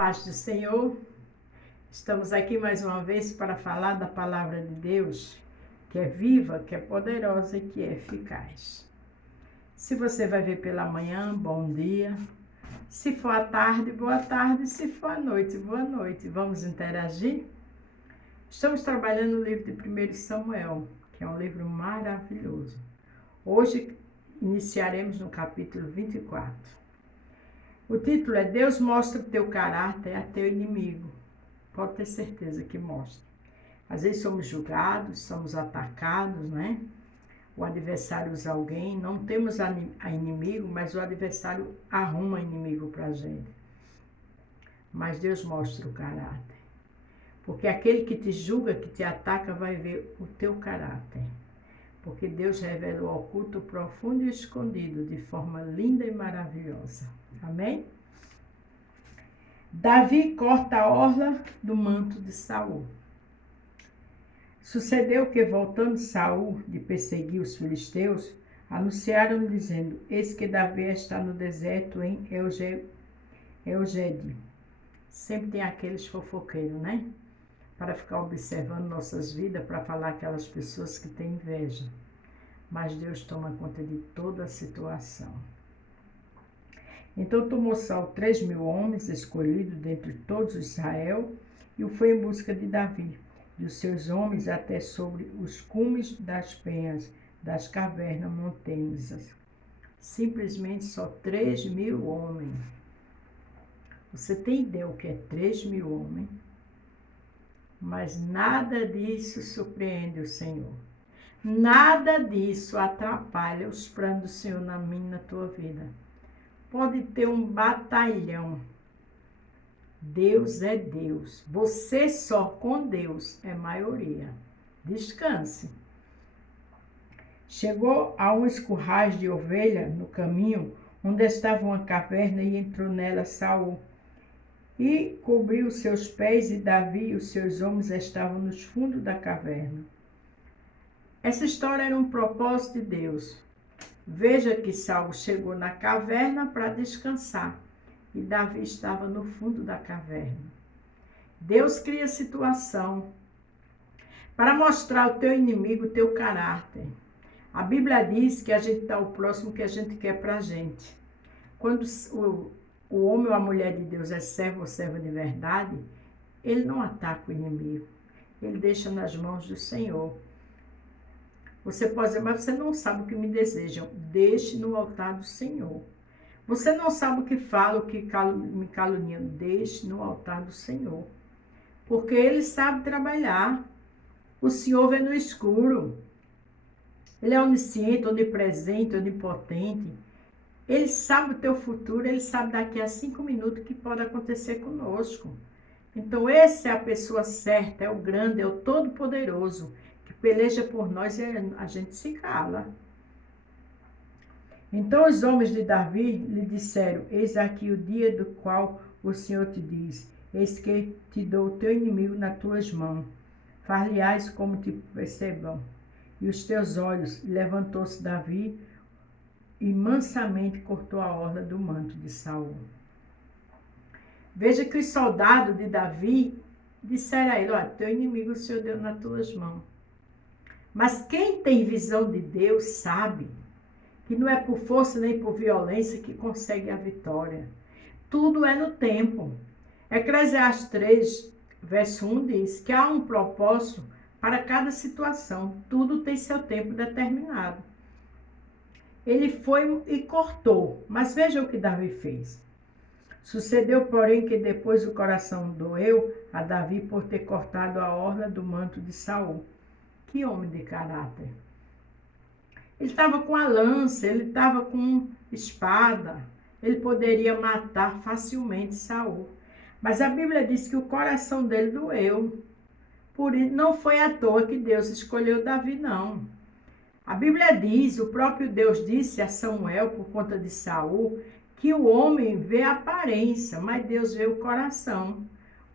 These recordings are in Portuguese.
paz do Senhor, estamos aqui mais uma vez para falar da palavra de Deus, que é viva, que é poderosa e que é eficaz. Se você vai ver pela manhã, bom dia. Se for à tarde, boa tarde. Se for à noite, boa noite. Vamos interagir? Estamos trabalhando no livro de 1 Samuel, que é um livro maravilhoso. Hoje iniciaremos no capítulo 24. O título é Deus mostra o teu caráter a teu inimigo. Pode ter certeza que mostra. Às vezes somos julgados, somos atacados, né? O adversário usa alguém, não temos a inimigo, mas o adversário arruma inimigo para a gente. Mas Deus mostra o caráter. Porque aquele que te julga, que te ataca, vai ver o teu caráter. Porque Deus revela o oculto, o profundo e o escondido de forma linda e maravilhosa. Amém? Davi corta a orla do manto de Saul. Sucedeu que, voltando Saul de perseguir os filisteus, anunciaram dizendo: eis que Davi está no deserto em Eugede. Sempre tem aqueles fofoqueiros, né? Para ficar observando nossas vidas, para falar aquelas pessoas que têm inveja. Mas Deus toma conta de toda a situação. Então tomou Saul 3.000 homens escolhidos dentre todos Israel e o foi em busca de Davi, e os seus homens até sobre os cumes das penhas, das cavernas montanhosas. Simplesmente só 3.000 homens. Você tem ideia o que é 3.000 homens? Mas nada disso surpreende o Senhor. Nada disso atrapalha os planos do Senhor na minha e na tua vida. Pode ter um batalhão. Deus é Deus. Você só com Deus é maioria. Descanse. Chegou a uns currais de ovelha no caminho, onde estava uma caverna, e entrou nela Saul. E cobriu os seus pés, e Davi e os seus homens estavam nos fundos da caverna. Essa história era um propósito de Deus. Veja que Saul chegou na caverna para descansar e Davi estava no fundo da caverna. Deus cria situação para mostrar ao teu inimigo o teu caráter. A Bíblia diz que a gente dá o próximo que a gente quer para a gente. Quando o homem ou a mulher de Deus é servo ou serva de verdade, ele não ataca o inimigo. Ele deixa nas mãos do Senhor. Você pode dizer, mas você não sabe o que me desejam. Deixe no altar do Senhor. Você não sabe o que fala, o que me caluniam. Deixe no altar do Senhor. Porque Ele sabe trabalhar. O Senhor vê no escuro. Ele é onisciente, onipresente, onipotente. Ele sabe o teu futuro, Ele sabe daqui a 5 minutos o que pode acontecer conosco. Então, essa é a pessoa certa, é o grande, é o todo-poderoso, que peleja por nós e a gente se cala. Então os homens de Davi lhe disseram: eis aqui o dia do qual o Senhor te diz: eis que te dou o teu inimigo nas tuas mãos. Far-lhe-ás como te percebam. E os teus olhos. Levantou-se Davi e mansamente cortou a orla do manto de Saul. Veja que os soldados de Davi disseram a ele: olha, teu inimigo o Senhor deu nas tuas mãos. Mas quem tem visão de Deus sabe que não é por força nem por violência que consegue a vitória. Tudo é no tempo. Eclesiastes 3, verso 1 diz que há um propósito para cada situação. Tudo tem seu tempo determinado. Ele foi e cortou. Mas veja o que Davi fez. Sucedeu, porém, que depois o coração doeu a Davi por ter cortado a orla do manto de Saul. Que homem de caráter. Ele estava com a lança, ele estava com espada. Ele poderia matar facilmente Saul. Mas a Bíblia diz que o coração dele doeu. Por isso, não foi à toa que Deus escolheu Davi, não. A Bíblia diz, o próprio Deus disse a Samuel, por conta de Saul, que o homem vê a aparência, mas Deus vê o coração.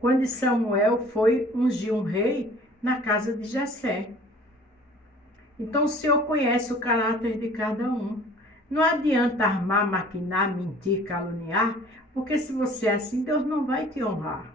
Quando Samuel foi ungir um rei na casa de Jessé. Então o Senhor conhece o caráter de cada um. Não adianta armar, maquinar, mentir, caluniar, Porque se você é assim, Deus não vai te honrar.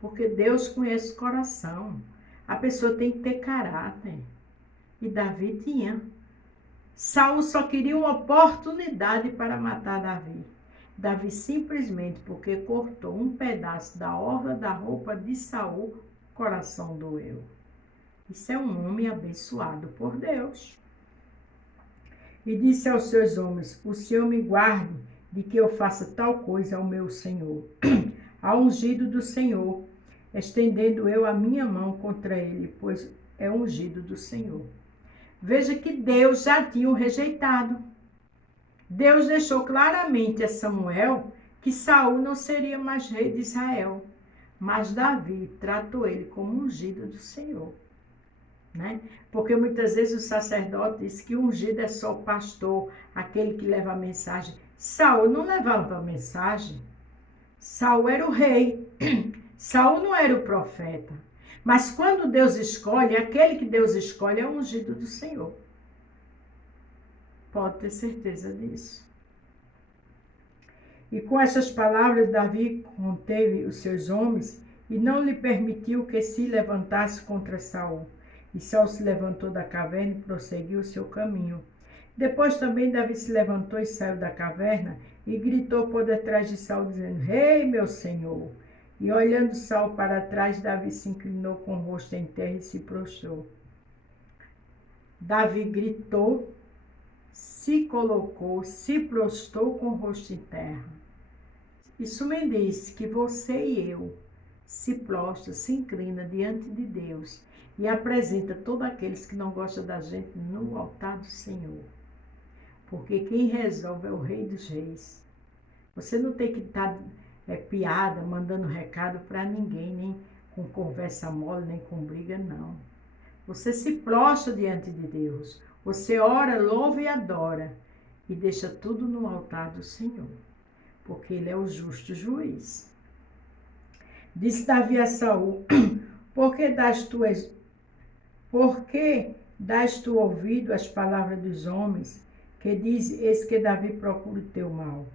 Porque Deus conhece o coração. A pessoa tem que ter caráter. E Davi tinha. Saul só queria uma oportunidade para matar Davi. Davi simplesmente, porque cortou um pedaço da orla da roupa de Saul, o coração doeu. Isso é um homem abençoado por Deus. E disse aos seus homens: o Senhor me guarde de que eu faça tal coisa ao meu Senhor, ao ungido do Senhor, estendendo eu a minha mão contra ele, pois é ungido do Senhor. Veja que Deus já tinha o rejeitado. Deus deixou claramente a Samuel que Saul não seria mais rei de Israel, mas Davi tratou ele como ungido do Senhor. Né? Porque muitas vezes o sacerdote diz que o ungido é só o pastor, aquele que leva a mensagem. Saul não levava a mensagem. Saul era o rei. Saul não era o profeta. Mas quando Deus escolhe, aquele que Deus escolhe é o ungido do Senhor. Pode ter certeza disso. E com essas palavras, Davi conteve os seus homens e não lhe permitiu que se levantasse contra Saul. E Saul se levantou da caverna e prosseguiu o seu caminho. Depois também Davi se levantou e saiu da caverna e gritou por detrás de Saul, dizendo: Rei, meu senhor! E olhando Saul para trás, Davi se inclinou com o rosto em terra e se prostrou. Davi gritou, se colocou, se prostrou com o rosto em terra. Isso me diz que você e eu se prostra, se inclina diante de Deus e apresenta todos aqueles que não gostam da gente no altar do Senhor. Porque quem resolve é o Rei dos Reis. Você não tem que estar piada, mandando recado para ninguém, nem com conversa mole, nem com briga, não. Você se prostra diante de Deus. Você ora, louva e adora. E deixa tudo no altar do Senhor. Porque Ele é o justo juiz. Disse Davi a Saul: Por que dás tu ouvido às palavras dos homens, que diz, eis que Davi procura o teu mal?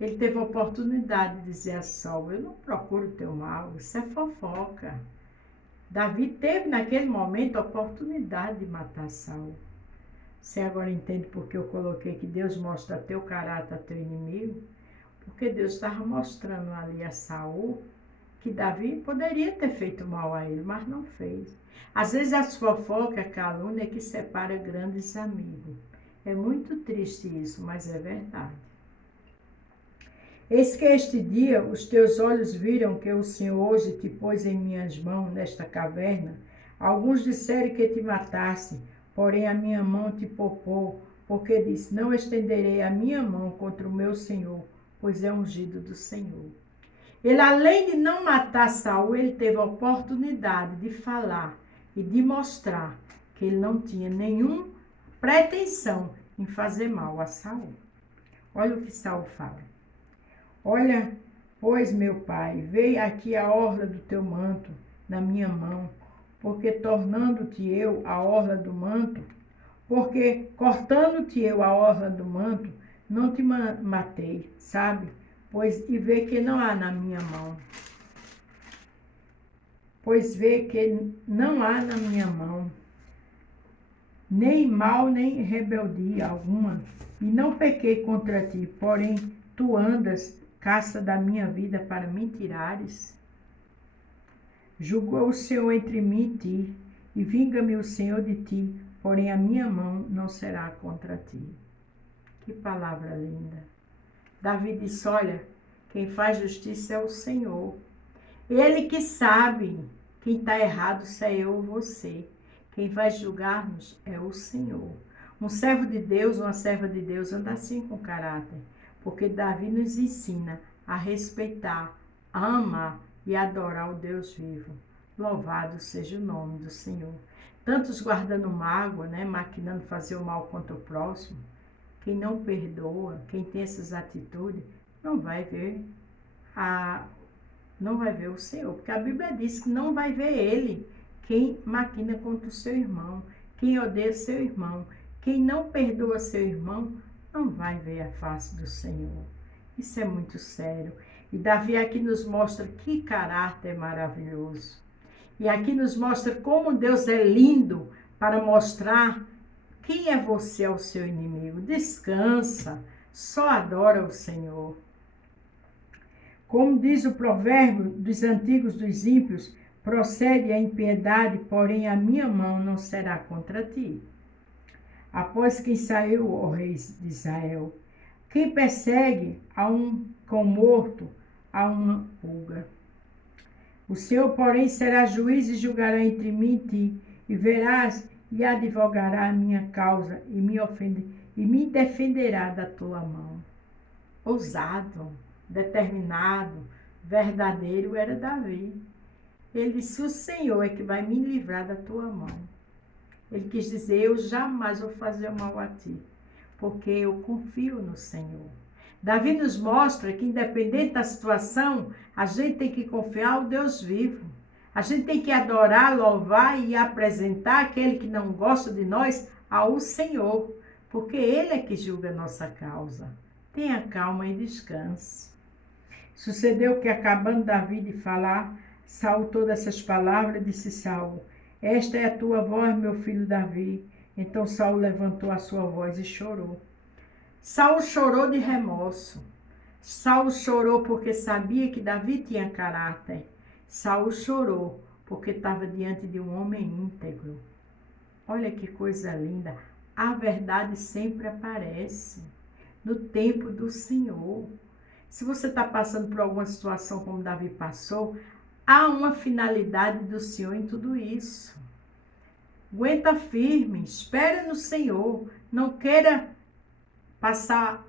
Ele teve a oportunidade de dizer a Saul: eu não procuro o teu mal, isso é fofoca. Davi teve naquele momento a oportunidade de matar Saul. Você agora entende porque eu coloquei que Deus mostra teu caráter a teu inimigo? Porque Deus estava mostrando ali a Saul que Davi poderia ter feito mal a ele, mas não fez. Às vezes as fofocas, a calúnia é que separa grandes amigos. É muito triste isso, mas é verdade. Eis que este dia os teus olhos viram que o Senhor hoje te pôs em minhas mãos nesta caverna. Alguns disseram que te matasse, porém a minha mão te poupou, porque disse: não estenderei a minha mão contra o meu Senhor, pois é ungido do Senhor. Ele, além de não matar Saul, ele teve a oportunidade de falar e de mostrar que ele não tinha nenhuma pretensão em fazer mal a Saul. Olha o que Saul fala. Olha, pois, meu pai, veio aqui a orla do teu manto na minha mão, porque tornando-te eu a orla do manto, porque cortando-te eu a orla do manto, não te matei, sabe? Pois e vê que não há na minha mão. Pois vê que não há na minha mão nem mal, nem rebeldia alguma, e não pequei contra ti, porém tu andas caça da minha vida para me tirares. Julgou o Senhor entre mim e ti, e vinga-me o Senhor de ti, porém a minha mão não será contra ti. Que palavra linda. Davi disse: olha, quem faz justiça é o Senhor. Ele que sabe quem está errado, se é eu ou você. Quem vai julgar-nos é o Senhor. Um servo de Deus, uma serva de Deus, anda assim com caráter. Porque Davi nos ensina a respeitar, a amar e adorar o Deus vivo. Louvado seja o nome do Senhor. Tantos guardando mágoa, né, maquinando fazer o mal contra o próximo. Quem não perdoa, quem tem essas atitudes, não vai ver o Senhor. Porque a Bíblia diz que não vai ver Ele quem maquina contra o seu irmão, quem odeia seu irmão, quem não perdoa seu irmão, não vai ver a face do Senhor. Isso é muito sério. E Davi aqui nos mostra que caráter maravilhoso. E aqui nos mostra como Deus é lindo para mostrar quem é você ao seu inimigo. Descansa, só adora o Senhor. Como diz o provérbio dos antigos dos ímpios, procede a impiedade, porém a minha mão não será contra ti. Após quem saiu, ó reis de Israel, quem persegue a um cão morto, a uma pulga. O Senhor, porém, será juiz e julgará entre mim e ti, e verás e advogará a minha causa, e me defenderá da tua mão. Ousado, determinado, verdadeiro era Davi. Ele disse, o Senhor é que vai me livrar da tua mão. Ele quis dizer, eu jamais vou fazer mal a ti, porque eu confio no Senhor. Davi nos mostra que, independente da situação, a gente tem que confiar ao Deus vivo. A gente tem que adorar, louvar e apresentar aquele que não gosta de nós ao Senhor, porque Ele é que julga a nossa causa. Tenha calma e descanse. Sucedeu que, acabando Davi de falar, Saul todas essas palavras, disse Saul, esta é a tua voz, meu filho Davi. Então Saul levantou a sua voz e chorou. Saul chorou de remorso. Saul chorou porque sabia que Davi tinha caráter. Saul chorou porque estava diante de um homem íntegro. Olha que coisa linda. A verdade sempre aparece no tempo do Senhor. Se você está passando por alguma situação como Davi passou, há uma finalidade do Senhor em tudo isso. Aguenta firme, espere no Senhor. Não queira passar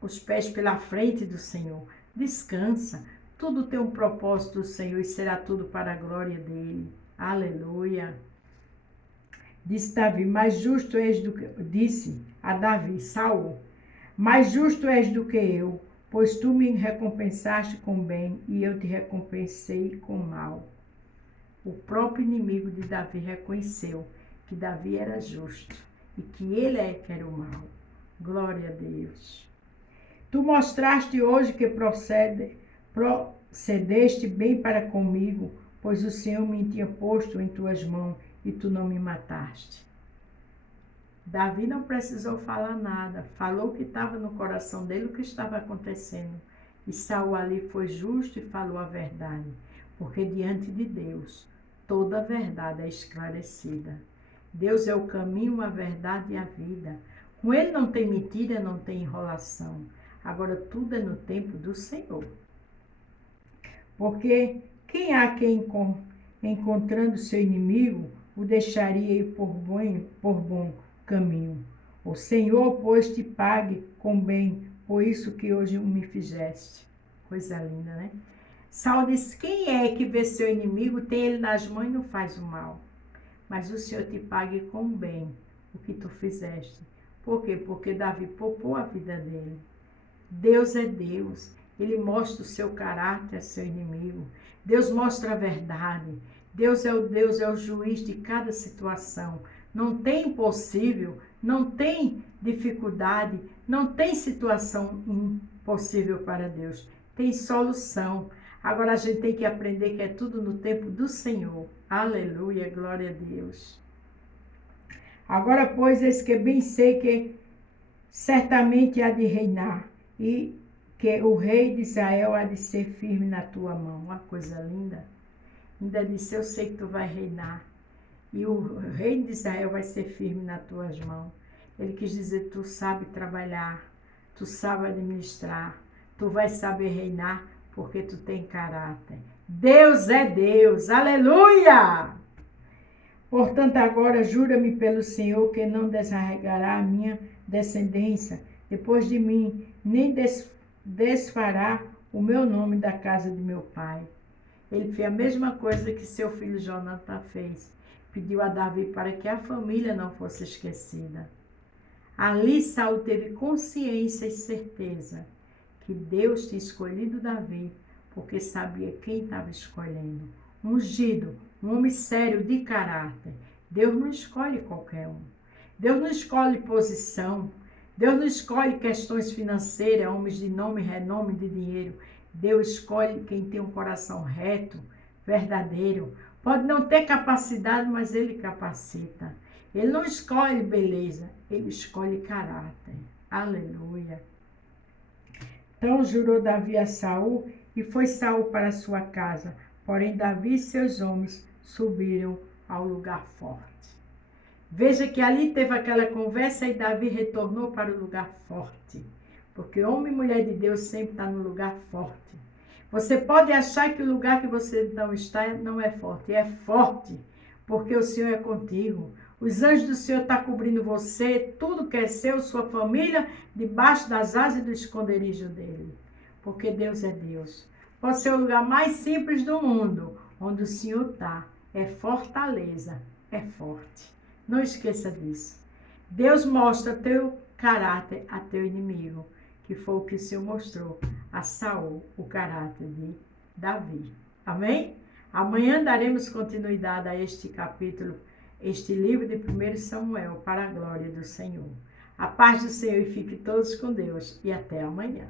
os pés pela frente do Senhor. Descansa. Tudo tem um propósito do Senhor e será tudo para a glória dele. Aleluia. Disse Davi, mais justo és do que... Disse a Davi, Saul, mais justo és do que eu, pois tu me recompensaste com bem e eu te recompensei com mal. O próprio inimigo de Davi reconheceu que Davi era justo e que ele é que era o mal. Glória a Deus. Tu mostraste hoje que procedeste bem para comigo, pois o Senhor me tinha posto em tuas mãos e tu não me mataste. Davi não precisou falar nada, falou o que estava no coração dele, o que estava acontecendo. E Saul ali foi justo e falou a verdade, porque diante de Deus toda a verdade é esclarecida. Deus é o caminho, a verdade e a vida. Com ele não tem mentira, não tem enrolação. Agora tudo é no tempo do Senhor. Porque quem há quem encontrando seu inimigo, o deixaria ir por bom caminho. O Senhor, pois, te pague com bem, por isso que hoje me fizeste. Coisa linda, né? Saul diz, quem é que vê seu inimigo, tem ele nas mãos e não faz o mal? Mas o Senhor te pague com bem o que tu fizeste. Por quê? Porque Davi poupou a vida dele. Deus é Deus. Ele mostra o seu caráter a seu inimigo. Deus mostra a verdade. Deus, é o juiz de cada situação. Não tem impossível, não tem dificuldade, não tem situação impossível para Deus. Tem solução. Agora a gente tem que aprender que é tudo no tempo do Senhor. Aleluia, glória a Deus. Agora, pois, eis que bem sei que certamente há de reinar, e que o rei de Israel há de ser firme na tua mão. Uma coisa linda. Ainda disse, eu sei que tu vai reinar, e o rei de Israel vai ser firme nas tuas mãos. Ele quis dizer, tu sabe trabalhar, tu sabe administrar, tu vai saber reinar, porque tu tem caráter. Deus é Deus, aleluia! Portanto, agora jura-me pelo Senhor que não desarregará a minha descendência depois de mim, nem desfará o meu nome da casa de meu pai. Ele fez a mesma coisa que seu filho Jonatã fez. Pediu a Davi para que a família não fosse esquecida. Ali Saul teve consciência e certeza que Deus tinha escolhido Davi, porque sabia quem estava escolhendo. Ungido, um homem sério de caráter. Deus não escolhe qualquer um. Deus não escolhe posição. Deus não escolhe questões financeiras, homens de nome, renome, de dinheiro. Deus escolhe quem tem um coração reto, verdadeiro. Pode não ter capacidade, mas Ele capacita. Ele não escolhe beleza, Ele escolhe caráter. Aleluia. Então jurou Davi a Saul, e foi Saul para sua casa. Porém Davi e seus homens subiram ao lugar forte. Veja que ali teve aquela conversa e Davi retornou para o lugar forte. Porque homem e mulher de Deus sempre está no lugar forte. Você pode achar que o lugar que você não está não é forte. É forte, porque o Senhor é contigo. Os anjos do Senhor estão cobrindo você, tudo que é seu, sua família, debaixo das asas e do esconderijo dele. Porque Deus é Deus. Pode ser o lugar mais simples do mundo, onde o Senhor está. É fortaleza, é forte. Não esqueça disso. Deus mostra teu caráter a teu inimigo, que foi o que o Senhor mostrou a Saul, o caráter de Davi. Amém? Amanhã daremos continuidade a este capítulo, este livro de 1 Samuel, para a glória do Senhor. A paz do Senhor e fique todos com Deus e até amanhã.